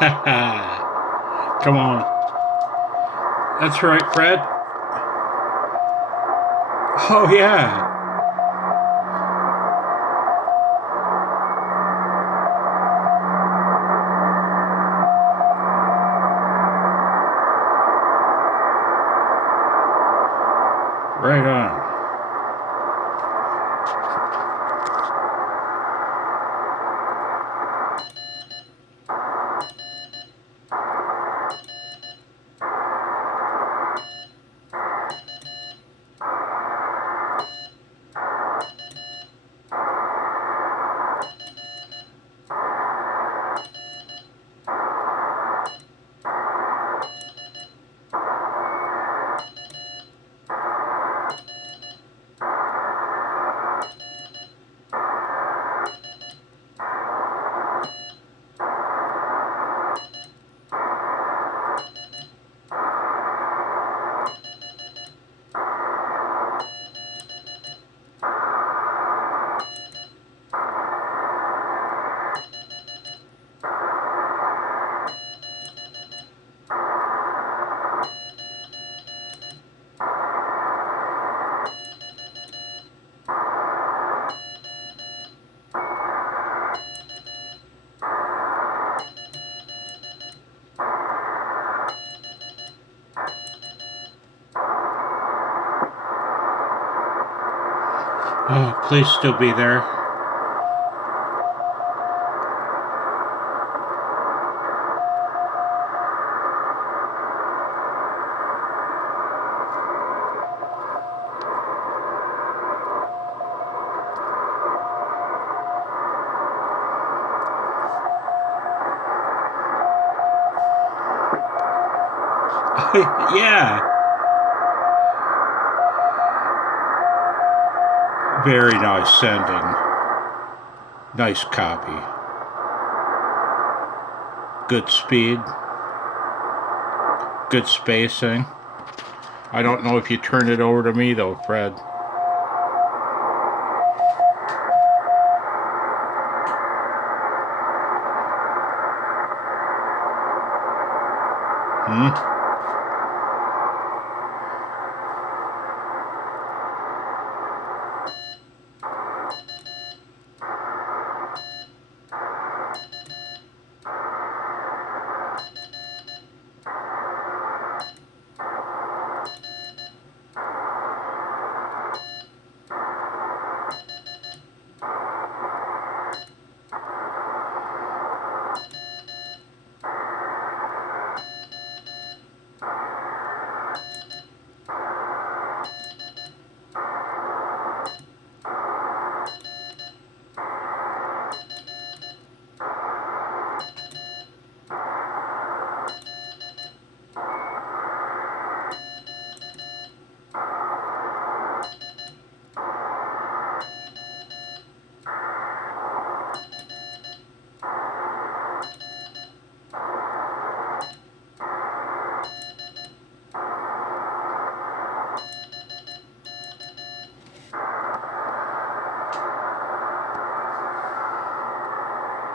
Come on. That's right, Fred. Oh, yeah. Right on. Oh, please still be there. Yeah. Very nice sending. Nice copy. Good speed. Good spacing. I don't know if you turned it over to me though, Fred. Hmm?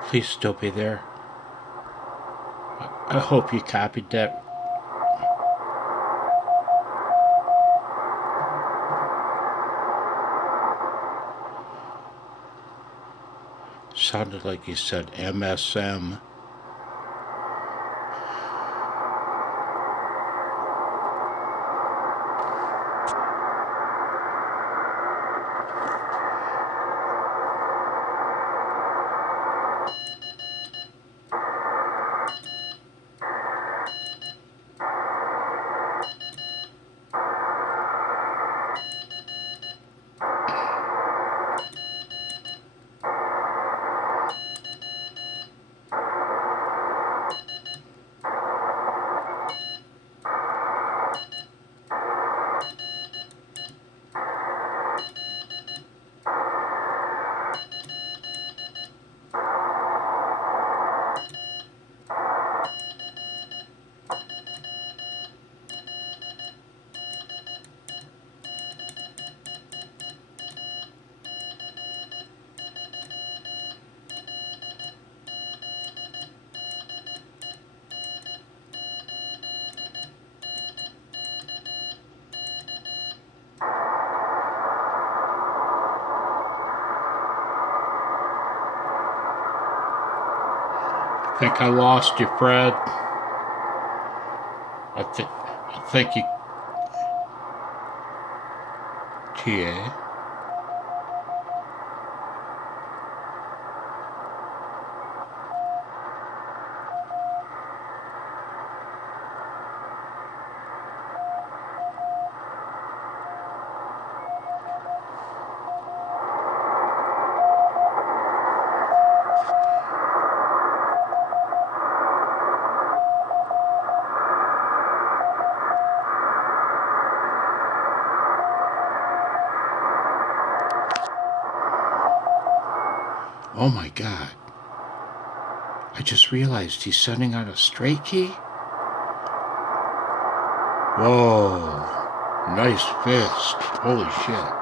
Please still be there. I hope you copied that. Sounded like you said MSM. Think I lost you, Fred. I think you... TA. Oh my God. I just realized he's sending out a straight key. Whoa. Nice fist. Holy shit.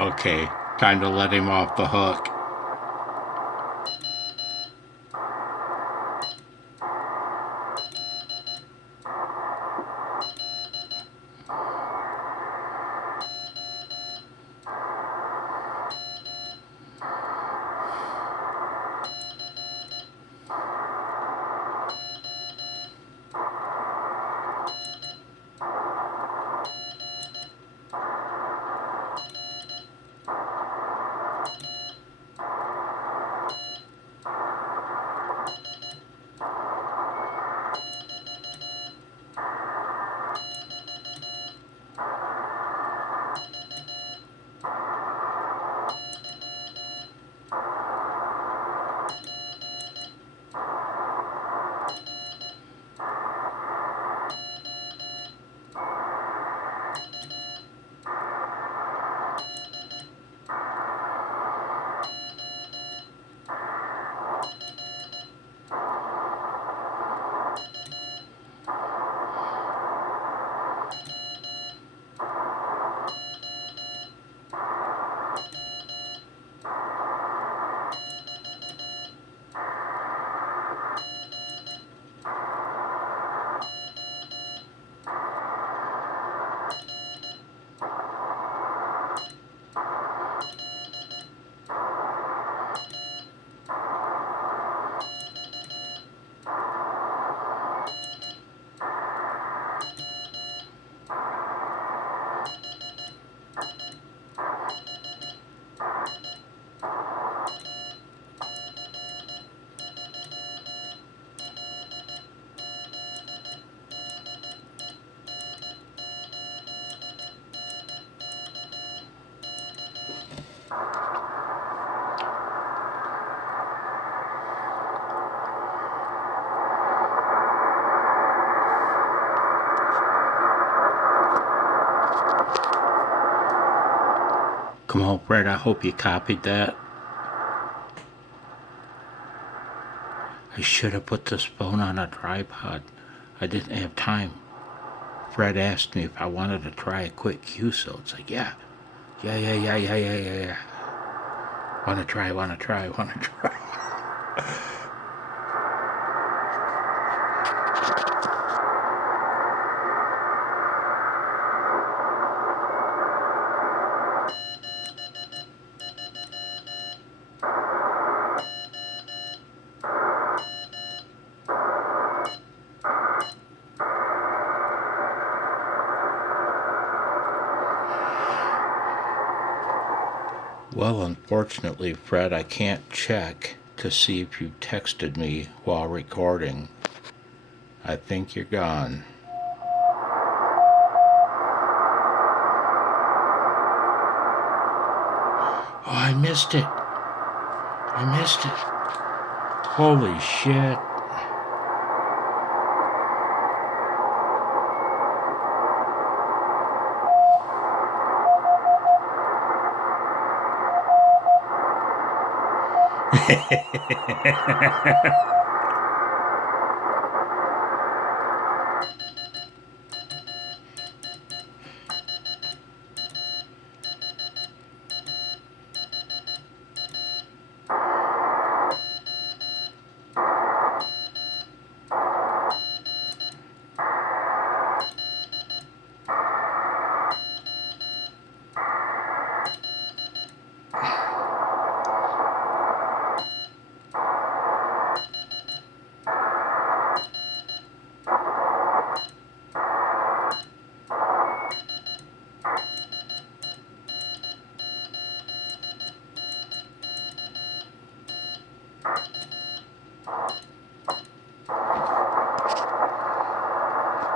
Okay, time to let him off the hook. Come on, Fred, I hope you copied that. I should have put this phone on a tripod. I didn't have time. Fred asked me if I wanted to try a quick QSO. It's like, yeah. Wanna try. Well, unfortunately, Fred, I can't check to see if you texted me while recording. I think you're gone. Oh, I missed it. Holy shit.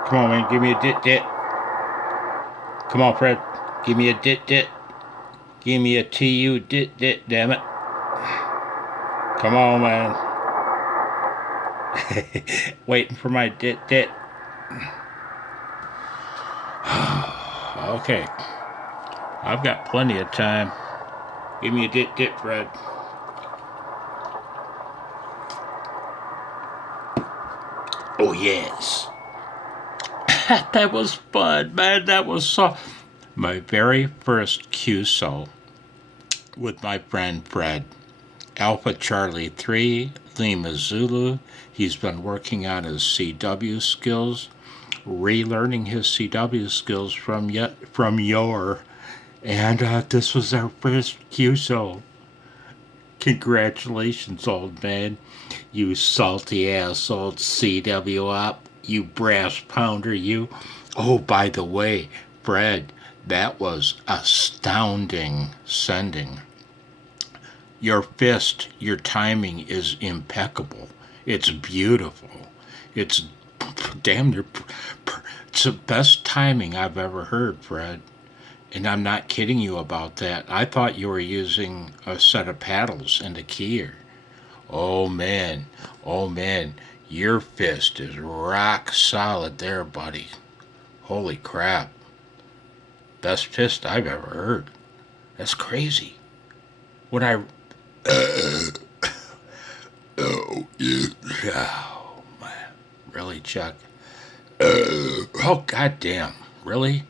Come on, man, give me a dit. Come on, Fred, give me a dit. Give me a TU dit, damn it. Come on, man. Waiting for my dit. Okay. I've got plenty of time. Give me a dit, Fred. Oh, yes. That was fun, man. That was so... My very first QSO with my friend Fred. Alpha Charlie 3, Lima Zulu. He's been working on his CW skills, relearning his CW skills from your. And this was our first QSO. Congratulations, old man. You salty ass old CW op. You brass pounder, you. Oh, by the way, Fred, that was astounding sending. Your fist, your timing is impeccable. It's beautiful. It's damn near... It's the best timing I've ever heard, Fred. And I'm not kidding you about that. I thought you were using a set of paddles and a keyer. Oh man, your fist is rock solid there, buddy. Holy crap. Best fist I've ever heard. That's crazy. When I... Oh, yeah. Oh, man. Really, Chuck? Oh, goddamn. Really?